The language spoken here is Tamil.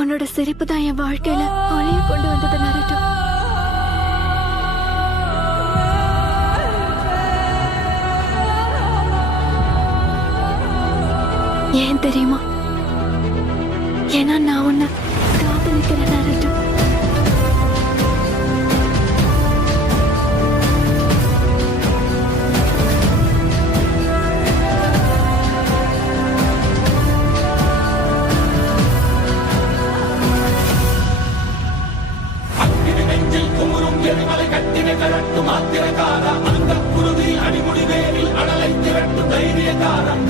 உன்னோட சிரிப்பு தான் என் வாழ்க்கையில ஒளிய கொண்டு வந்தது நருட்டோ. ஏன் தெரியுமா? ஏன்னா நான் உன்னை காதலிக்கிறேன் நருட்டோ. கட்டின கரட்டு மாத்திரக்கார அந்த குருதி அடிமுடி வேரில் அடலை திரட்டு தைரியக்காரன்